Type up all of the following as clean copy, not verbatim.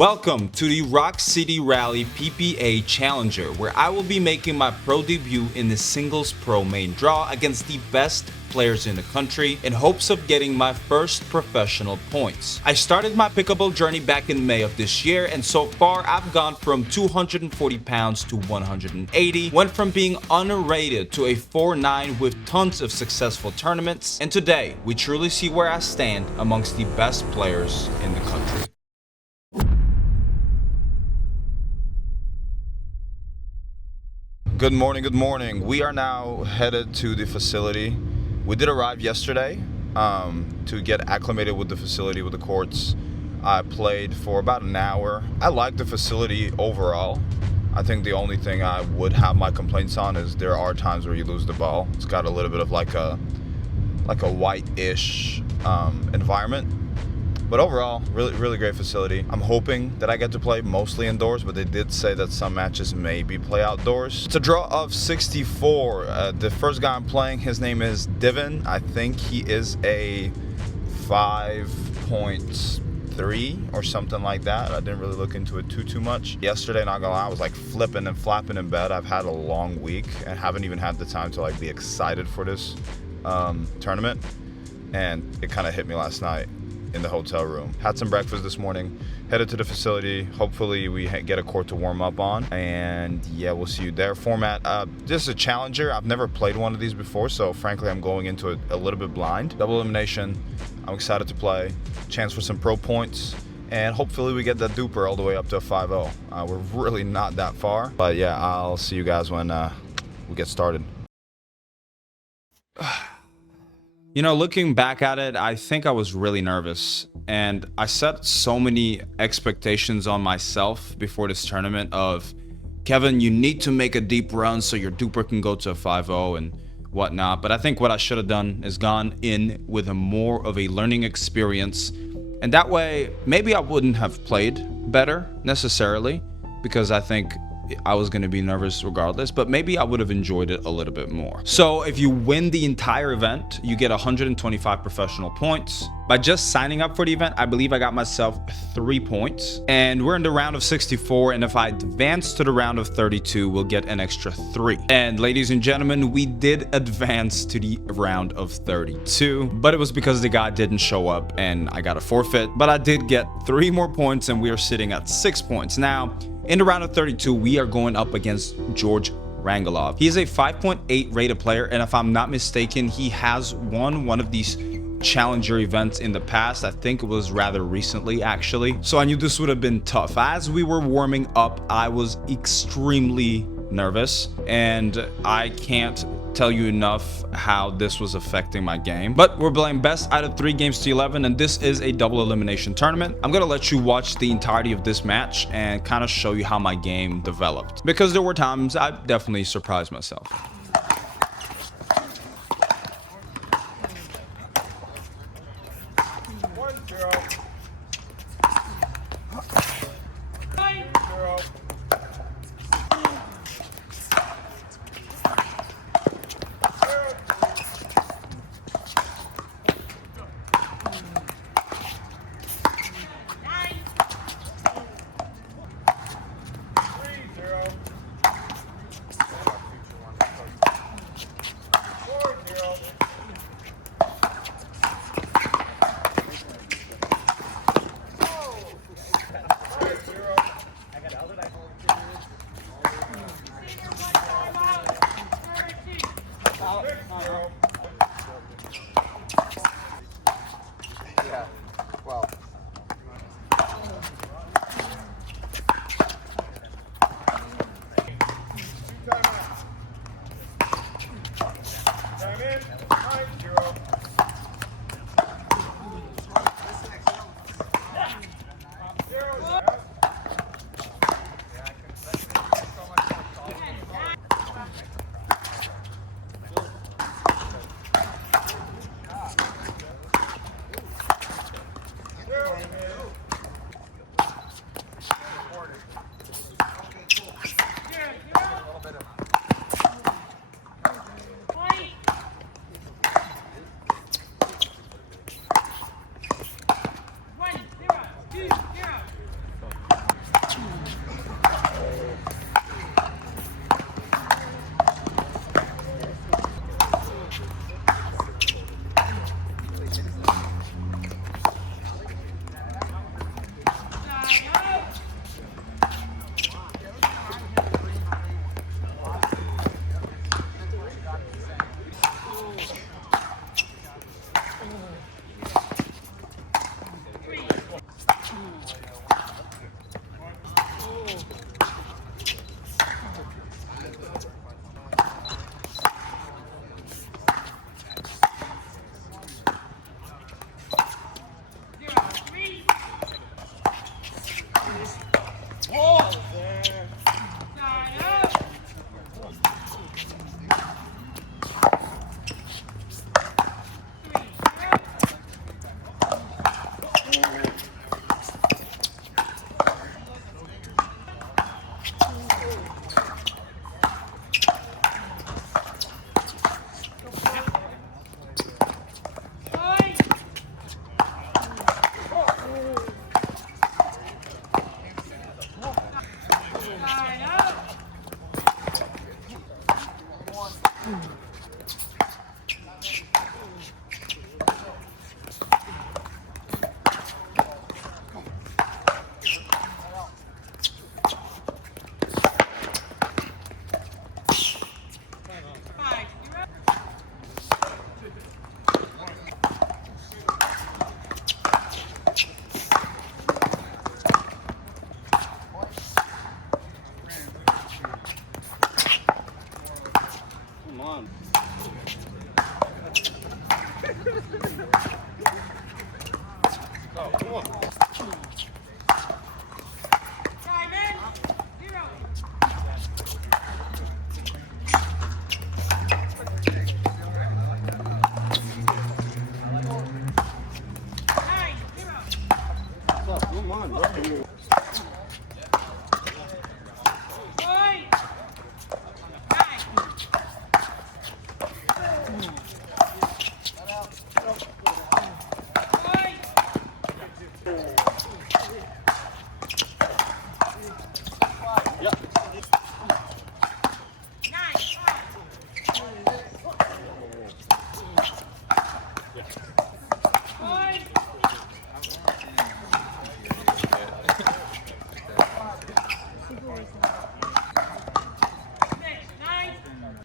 Welcome to the Rock City Rally PPA Challenger, where I will be making my pro debut in the singles pro main draw against the best players in the country in hopes of getting my first professional points. I started my pickleball journey back in May of this year, and so far I've gone from 240 pounds to 180, went from being underrated to a 4-9 with tons of successful tournaments, and today we truly see where I stand amongst the best players in the country. Good morning. We are now headed to the facility. We did arrive yesterday to get acclimated with the facility, with the courts. I played for about an hour. I like the facility overall. I think the only thing I would have my complaints on is there are times where you lose the ball. It's got a little bit of like a white-ish environment. But overall, really great facility. I'm hoping that I get to play mostly indoors, but they did say that some matches may be play outdoors. It's a draw of 64. The first guy I'm playing, his name is Divin. I think he is a 5.3 or something like that. I didn't really look into it too much. Yesterday, not gonna lie, I was like flipping and flapping in bed. I've had a long week and haven't even had the time to like be excited for this tournament. And it kind of hit me last night in the hotel room. Had some breakfast this morning, headed to the facility. Hopefully we get a court to warm up on, and yeah, we'll see you there. Format, this is a challenger. I've never played one of these before, so frankly I'm going into it a little bit blind. Double elimination. I'm excited to play. Chance for some pro points, and hopefully we get that DUPR all the way up to a 5-0. We're really not that far, but yeah, I'll see you guys when we get started. You know, looking back at it, I think I was really nervous, and I set so many expectations on myself before this tournament of, Kevin, you need to make a deep run so your DUPR can go to a 5-0 and whatnot. But I think what I should have done is gone in with a more of a learning experience, and that way maybe I wouldn't have played better necessarily, because I think I was going to be nervous regardless, but maybe I would have enjoyed it a little bit more. So if you win the entire event, you get 125 professional points. By just signing up for the event, I believe I got myself 3 points, and we're in the round of 64, and if I advance to the round of 32, we'll get an extra 3. And ladies and gentlemen, we did advance to the round of 32, but it was because the guy didn't show up and I got a forfeit, but I did get 3 more points, and we are sitting at 6 points. Now, in the round of 32, we are going up against George Rangelov. He is a 5.8 rated player, and if I'm not mistaken, he has won one of these challenger events in the past. I think it was rather recently, actually. So I knew this would have been tough. As we were warming up, I was extremely nervous, and I can't tell you enough how this was affecting my game. But we're playing best out of 3 games to 11, and this is a double elimination tournament. I'm gonna let you watch the entirety of this match and kind of show you how my game developed, because there were times I definitely surprised myself.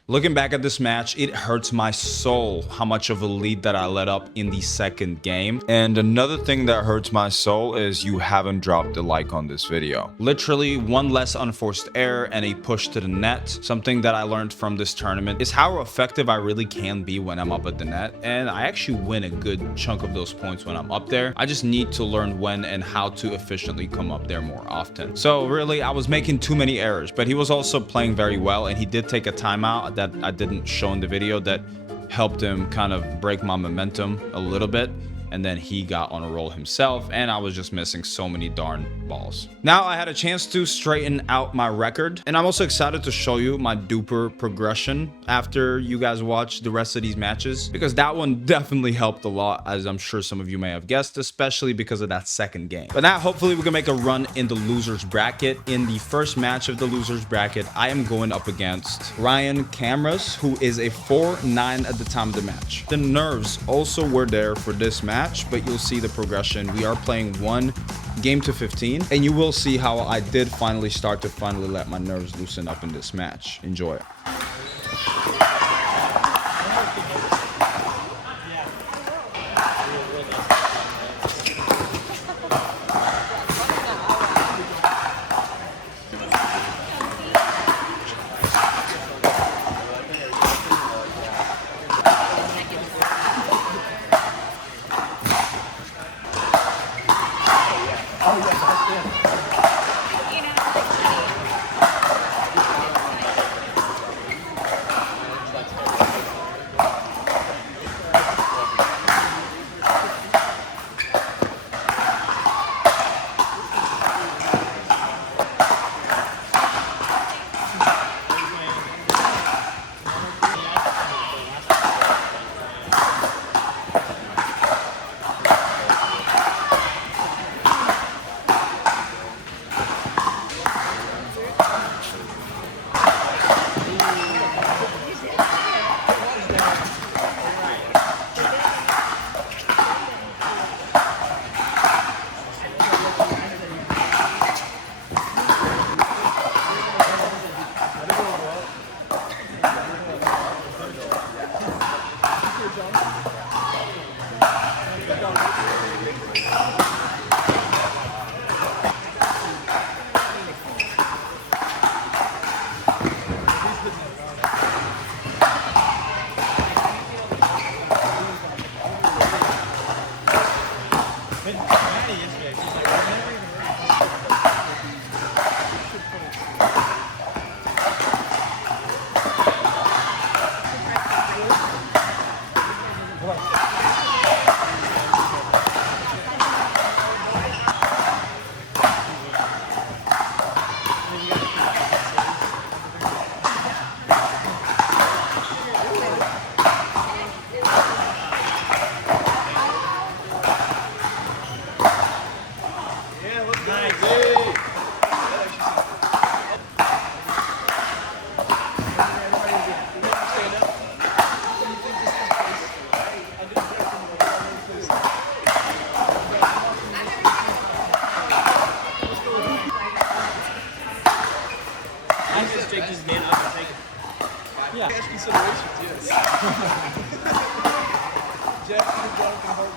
Looking back at this match, it hurts my soul how much of a lead that I let up in the second game. And another thing that hurts my soul is you haven't dropped a like on this video. Literally one less unforced error and a push to the net. Something that I learned from this tournament is how effective I really can be when I'm up at the net. And I actually win a good chunk of those points when I'm up there. I just need to learn when and how to efficiently come up there more often. So really, I was making too many errors, but he was also playing very well, and he did take a timeout that I didn't show in the video that helped him kind of break my momentum a little bit. And then he got on a roll himself, and I was just missing so many darn balls. Now I had a chance to straighten out my record, and I'm also excited to show you my DUPR progression after you guys watch the rest of these matches, because that one definitely helped a lot, as I'm sure some of you may have guessed, especially because of that second game. But now hopefully we can make a run in the losers bracket. In the first match of the losers bracket, I am going up against Ryan Cameras, who is a 4-9 at the time of the match. The nerves also were there for this match, but you'll see the progression. We are playing 1 game to 15, and you will see how I did finally start to let my nerves loosen up in this match. Enjoy it. Jake just man up and take it. Yeah. Cash considerations, yes. Jeff, you brought up the heart.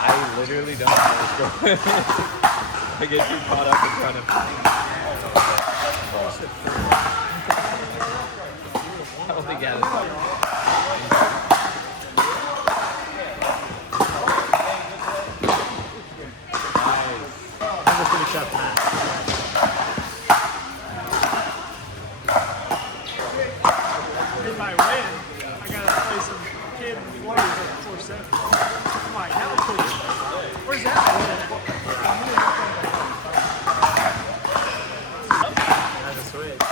I literally don't know what's going on. I get too caught up in trying to. I don't think yeah. I'm just gonna shut that. If I win, I gotta play some kid in the Warriors at 4-7. Come on, now it's cool. Where's that? That's a switch.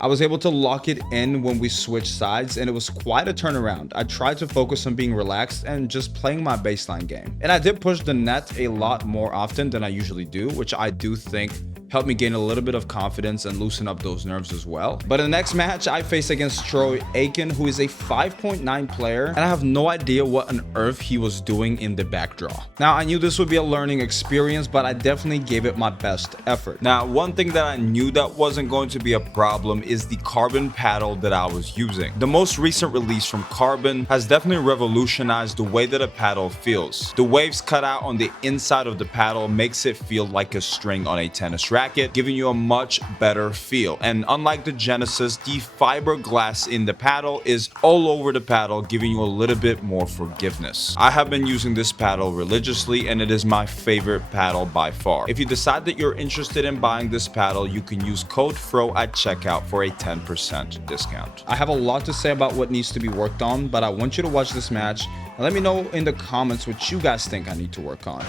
I was able to lock it in when we switched sides, and it was quite a turnaround. I tried to focus on being relaxed and just playing my baseline game. And I did push the net a lot more often than I usually do, which I do think helped me gain a little bit of confidence and loosen up those nerves as well. But in the next match, I faced against Troy Aiken, who is a 5.9 player, and I have no idea what on earth he was doing in the back draw. Now, I knew this would be a learning experience, but I definitely gave it my best effort. Now, one thing that I knew that wasn't going to be a problem is the carbon paddle that I was using. The most recent release from Carbon has definitely revolutionized the way that a paddle feels. The waves cut out on the inside of the paddle makes it feel like a string on a tennis racket, giving you a much better feel. And unlike the Genesis, the fiberglass in the paddle is all over the paddle, giving you a little bit more forgiveness. I have been using this paddle religiously, and it is my favorite paddle by far. If you decide that you're interested in buying this paddle, you can use code FRO at checkout for a 10% discount. I have a lot to say about what needs to be worked on, but I want you to watch this match and let me know in the comments what you guys think I need to work on.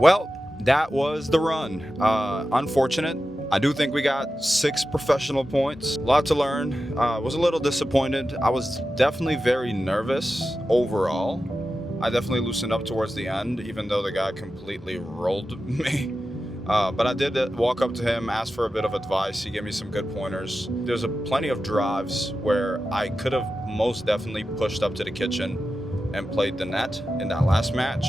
Well, that was the run. Unfortunate. I do think we got 6 professional points. A lot to learn. Was a little disappointed. I was definitely very nervous overall. I definitely loosened up towards the end, even though the guy completely rolled me. But I did walk up to him, ask for a bit of advice. He gave me some good pointers. There's plenty of drives where I could have most definitely pushed up to the kitchen and played the net in that last match.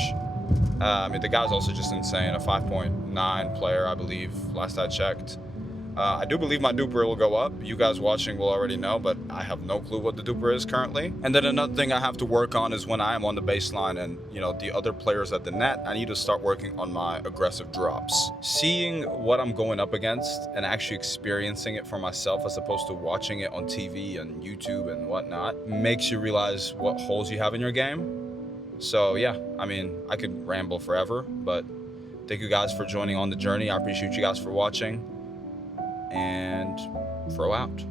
I mean, the guy's also just insane. A 5.9 player, I believe, last I checked. I do believe my DUPR will go up. You guys watching will already know, but I have no clue what the DUPR is currently. And then another thing I have to work on is when I am on the baseline and, you know, the other players at the net, I need to start working on my aggressive drops. Seeing what I'm going up against and actually experiencing it for myself as opposed to watching it on TV and YouTube and whatnot makes you realize what holes you have in your game. So yeah, I mean, I could ramble forever, but thank you guys for joining on the journey. I appreciate you guys for watching, and throw out.